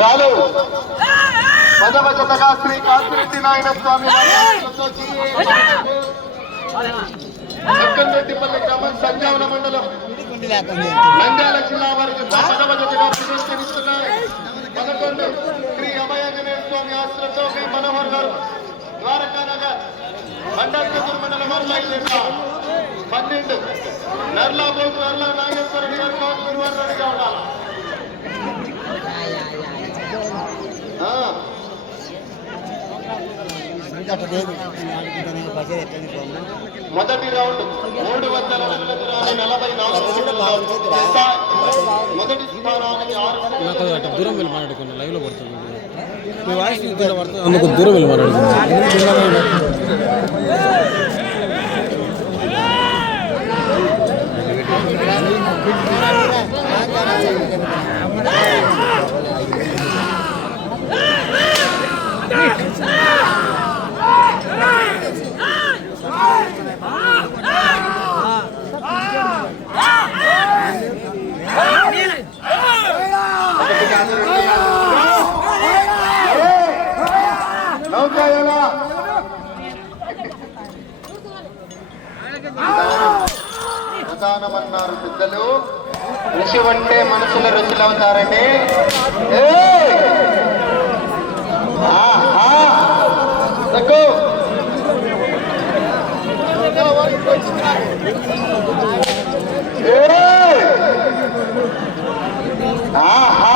రాలు. పదవ జతగా శ్రీ కాశిరెడ్డి నాయన స్వామి తిప్పల్లి గ్రామం సంజావన మండలం. నంద్యాల జిల్లా వారికి పదవ జతగా పదకొండు శ్రీ అభయాంజనేయ స్వామి ఆశ్రతో శ్రీ మనోహర్ గారు ద్వారకా నగర్ బండార్కపూర్ మండలం అర్లాయి పన్నెండు నర్లాబోతు నర్లా నాగేశ్వరరెడ్డి గారు గురువారం రెడీగా ఉండాలి? మొదటి రౌండ్ మూడు వందల నలభై మొదటి స్థానానికి ఆరు దూరం వెళ్ళి మాట్లాడుకున్నా లైవ్లో పడుతుంది. మీ వాయిస్ పడుతుంది అందుకు దూరం వెళ్ళి మాట్లాడుకున్నాను ప్రధానమన్నారు పెద్దలు. ఋషి అంటే మనుషుల రుచులు అవుతారండి ఏయ్! ఆహా! తగ్గు. ఏయ్! ఆహా!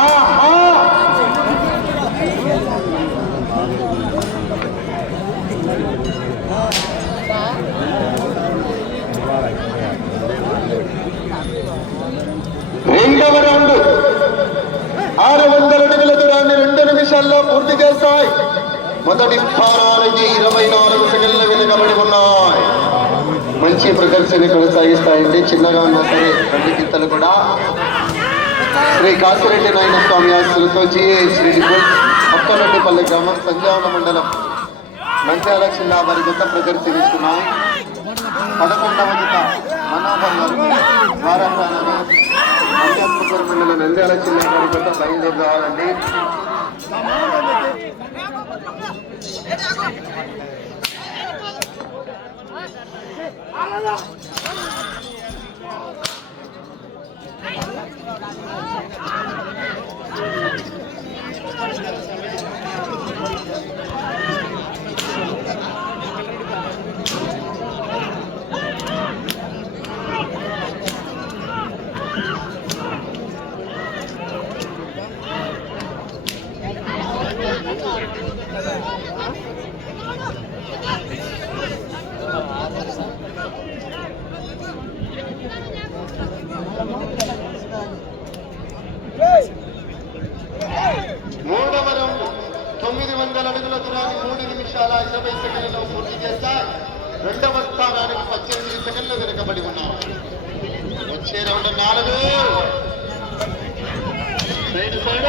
రెండవ రౌండ్ ఆరు వందల అడుగుల దూరాన్ని రెండు పూర్తి చేస్తాయి. మొదటి స్థానానికి ఇరవై నాలుగు సెకండ్లు వెనుకబడి ఉన్నాయి. మంచి ప్రదర్శన కొనసాగిస్తాయండి. చిన్నగా ఉన్న సరే రెండు గిత్తలు కూడా. శ్రీ కాసిరెడ్డి నాయన స్వామి ఆశలతో జిఏఎస్ రెడ్డి అప్పలరెడ్డిపల్లి గ్రామం సంజావన మండలం నంద్యాల జిల్లా వారి జత ప్రదర్శనిస్తున్నాయి పదకొండవ జత మనోహర్ గారు మండలం నంద్యాల జిల్లా వారి 알아라. మూడవ రౌండ్ తొమ్మిది వందల అడుగుల దూరాన్ని మూడు నిమిషాల ఇరవై సెకండ్లలో పూర్తి చేస్తా. రెండవ స్థానానికి పద్దెనిమిది సెకండ్లు వెనుకబడి ఉన్నాం. వచ్చే రౌండ్ నాలుగు సైడ్ సైడ్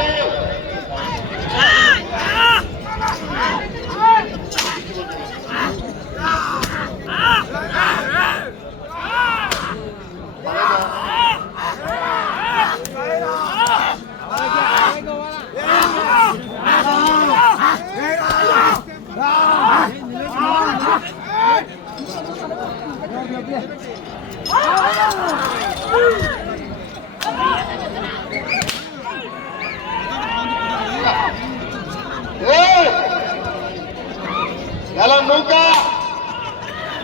ఏయ్! ఎలా నౌక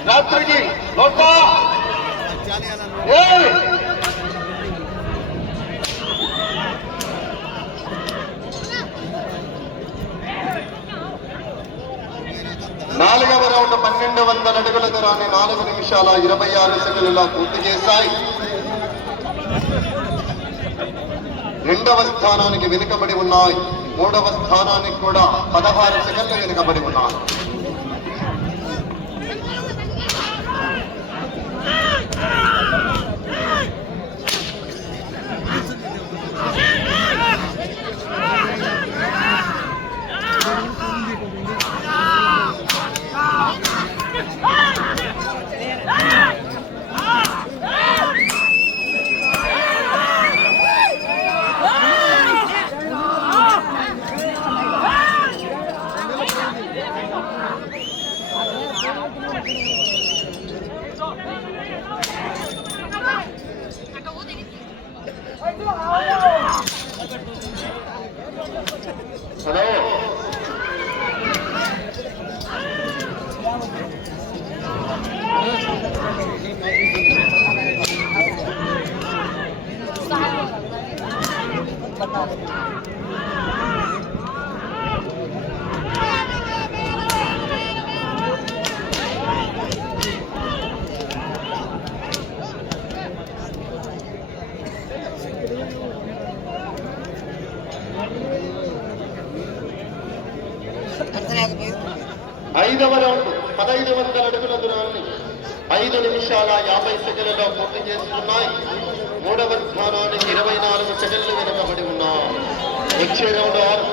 రాత్రికి లోట ఏయ్! నాలుగవ రౌండ్ పన్నెండు వందల అడుగుల దూరాన్ని నాలుగు నిమిషాల ఇరవై ఆరు సెకండ్ల పూర్తి చేశాయి. రెండవ స్థానానికి వెనుకబడి ఉన్నాయి. మూడవ స్థానానికి కూడా పదహారు సెకండ్లు వెనుకబడి ఉన్నాయి. 方。వచ్చే రౌండ్ ఆరు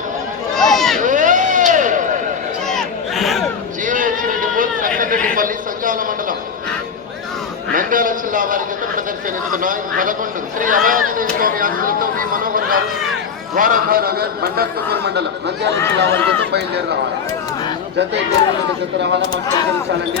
జీహెచ్ రెడ్డి బోల్ సంగరెడ్డిపల్లి సంచాల మండలం నంద్యాల జిల్లా వారి జత ప్రదర్శనిస్తున్నాయి పదకొండు శ్రీ అభయాజనేయ స్వామి ఆశలతో మీ మనోహర్ గారు ద్వారకా నగర్ బండార్కపూర్ మండలం నంద్యాల జిల్లా వారి జత బయలుదేరి రావాలి జత ఇద్దరు జత రావాలా మాకు సహకరించాలండి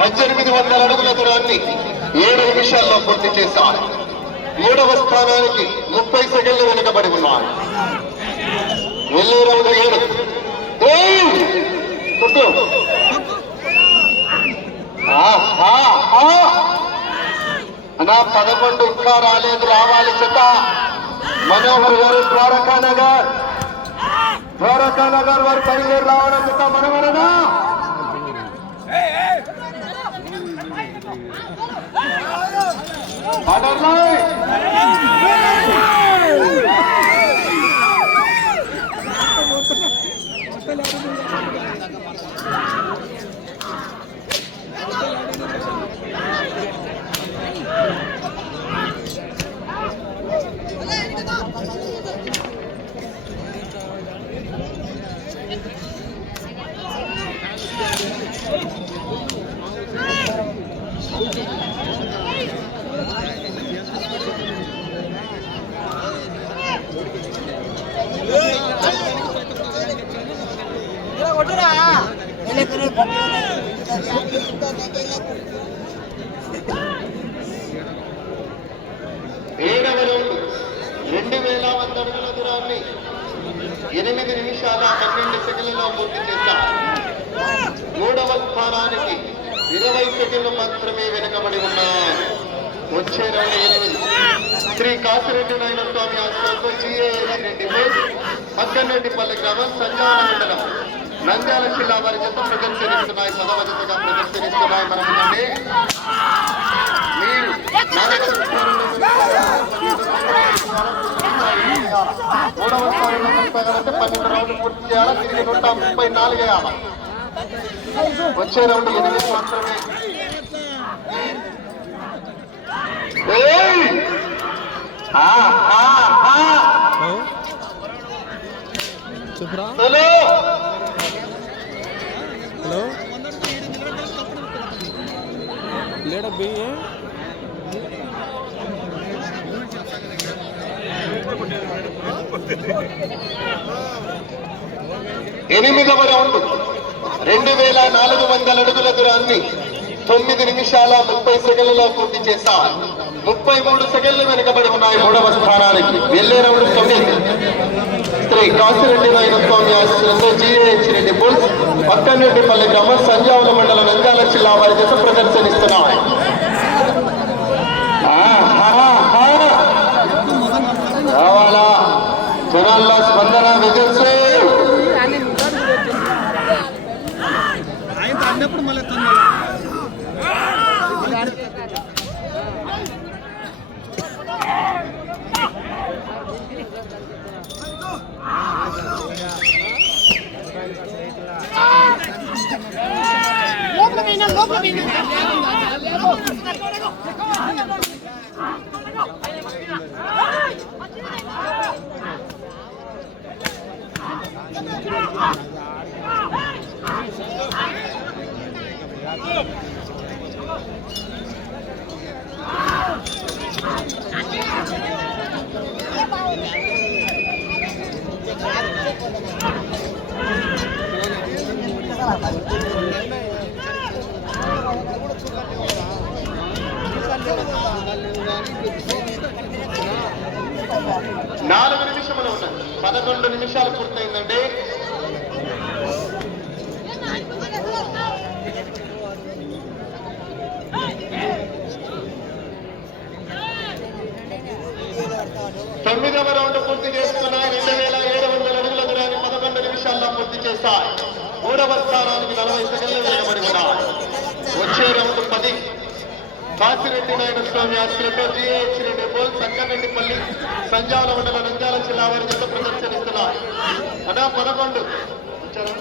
పద్దెనిమిది వందల అడుగుల దూరాన్ని ఏడు నిమిషాల్లో పూర్తి చేశారు. మూడవ స్థానానికి ముప్పై సెకండ్లు వెనుకబడి ఉన్నారు. వెళ్ళే రౌండ్ ఏడు. ఏయ్! ఆ, ఆ, అన్నా పదకొండు ఇంకా రాలేదు రావాలి చెత్త మనోహర్ గారు ద్వారకా నగర్. ద్వారకా నగర్ వారు పరిగేరు రావడం చెత్త మనవరనా ఆర్డర్లై! ఏడవ రౌండ్ రెండు వేల వంద అడుగుల దూరాన్ని ఎనిమిది నిమిషాల పన్నెండు సెకండ్లలో పూర్తి చేశారు. మూడవ స్థానానికి ఇరవై సెకండ్లు మాత్రమే వెనుకబడి ఉన్నారు వచ్చే రెండు ఎనిమిది. శ్రీ కాసిరెడ్డి నాయన స్వామి ఆశ్రమంలో జిఏఎస్ రెడ్డి బోస్ గ్రామం సంచార మండలం. నంద్యాల జిల్లా వారి జత ప్రదర్శనిస్తున్నాయి పదవ జతగా ప్రదర్శనిస్తున్నాయి. మనం స్థానంలో మూడవ స్థానంలో కొనసాగాలంటే పన్నెండు రౌండ్లు పూర్తి చేయాలా తిరిగి నూట ముప్పై నాలుగు వేయాలి వచ్చే రౌండ్ ఎనిమిది మాత్రమే హలో? హలో? లేడా బియ్య ఎనిమిదవ రౌండ్. రెండు వేల నాలుగు వందల అడుగుల దూరాన్ని తొమ్మిది నిమిషాల ముప్పై సెకండ్లలో పూర్తి చేశారు ముప్పై మూడు సెకండ్లు వెనుకబడి ఉన్నాయి మూడవ స్థానానికి. వెళ్ళే రౌండ్ తొమ్మిది. శ్రీ కాసిరెడ్డి నాయనస్వామి ఆశ్రయంలో ఆశీస్సులతో జీహెచ్ రెడ్డి బుల్స్ పక్కనరెడ్డిపల్లి గ్రామం సంజావుల మండల నంద్యాల జిల్లా వారి దశ ప్రదర్శనిస్తున్నాయి. రావాలా జనాల్లో స్పందన విజస్సు అన్నప్పుడు మళ్ళీ లోపల లోపల నాలుగు నిమిషములు ఉన్నాయి పదకొండు నిమిషాలు పూర్తయిందండి. తొమ్మిదవ రౌండ్ పూర్తి చేసుకున్నాయి రెండు వేల ఏడు వందల అడుగుల దూరాన్ని పదకొండు నిమిషాల్లో పూర్తి చేస్తాయి మూడవ స్థానానికి నలభై సెకండ్లు వేయబడి ఉన్నాయి వచ్చే రౌండ్ పది. కాసిరెడ్డి నాయుడు స్వామి ఆశలతో జిహెచ్ రెడ్డి బోల్స్ సంజాల మండల నంద్యాల జిల్లా వారి జత ప్రదర్శనిస్తున్నారు అదా పదకొండు వచ్చారా?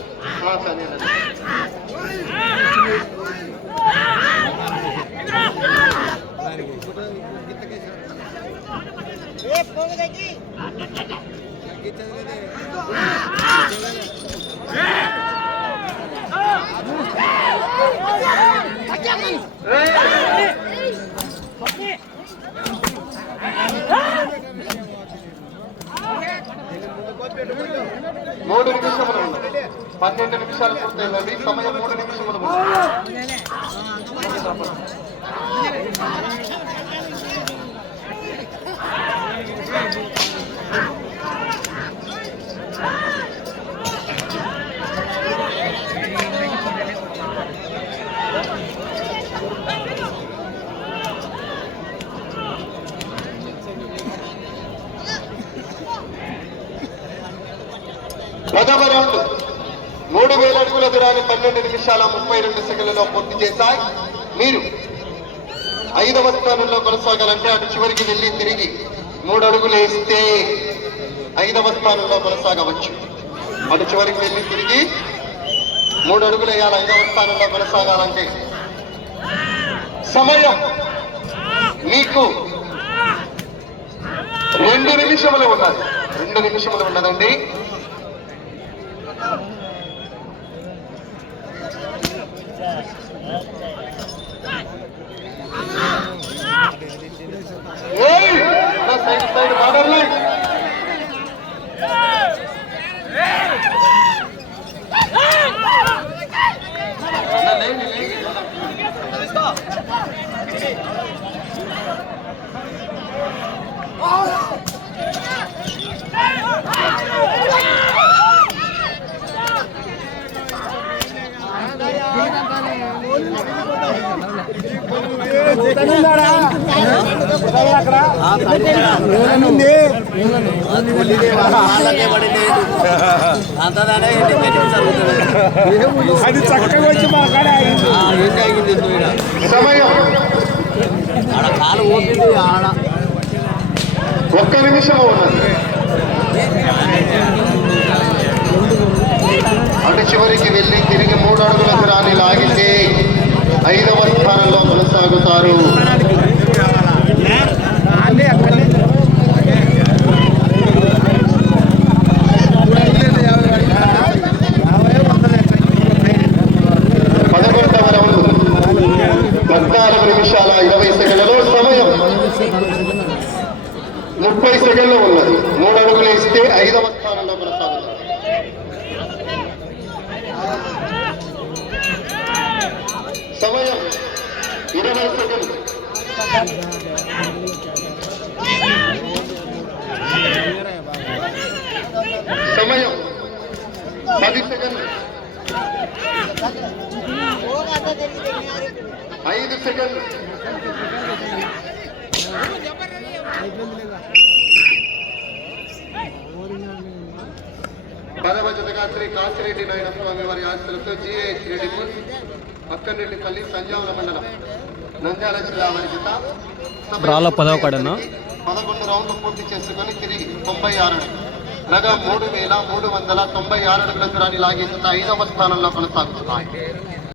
మూడు నిమిషములు పన్నెండు నిమిషాలు పూర్తయిందండి. సమయం మూడు నిమిషములు ఉంది. పదవ రౌండ్ మూడు వేల నిమిషాలు పన్నెండు నిమిషాల ముప్పై రెండు సెకండ్లలో పూర్తి చేశాయి. మీరు ఐదవ స్థానంలో కొనసాగాలంటే అటు చివరికి వెళ్ళి తిరిగి మూడు అడుగులు వేస్తే ఐదవ స్థానంలో కొనసాగవచ్చు. అటు చివరికి వెళ్ళి తిరిగి మూడు అడుగులు వేయాలి ఐదవ స్థానంలో కొనసాగాలంటే. సమయం మీకు రెండు నిమిషములు ఉన్నది. రెండు నిమిషములు ఉన్నదండి. అది చక్కగా వచ్చి మా కాడ ఆడ కాలు ఊపింది ఆడ. ఒక్క నిమిషం ఉన్నది. అటు చివరికి వెళ్ళి తిరిగి మూడు అడుగుల దూరాన్ని లాగితే ఐదవ స్థానంలో కొనసాగుతారు పదకొండవ రౌండ్ పద్నాలుగు నిమిషాల ఇరవై సెకండ్లలో సమయం ముప్పై సెకండ్లు ఉన్నది మూడు అడుగులు ఇస్తే ఐదవ స్థానంలో కొనసాగుతారు సమయం ఇరవై సెకండ్లు సమయం పది సెకండ్లు ఐదు సెకండ్లు. పదవ జతగా శ్రీ కాసిరెడ్డి నాయన స్వామి వారి ఆస్తులతో జిహెచ్ రెడ్డి అక్కనరెడ్డిపల్లి సంజావన మండలం నంద్యాల జిల్లా వారి జత? పదకొండు రౌండ్లు పూర్తి చేసుకొని తిరిగి తొంభై ఆరు అనగా మూడు వేల మూడు వందల తొంభై ఆరు అడుగుల దూరాన్ని లాగేసిన ఐదవ స్థానంలో కొనసాగుతున్నాయి.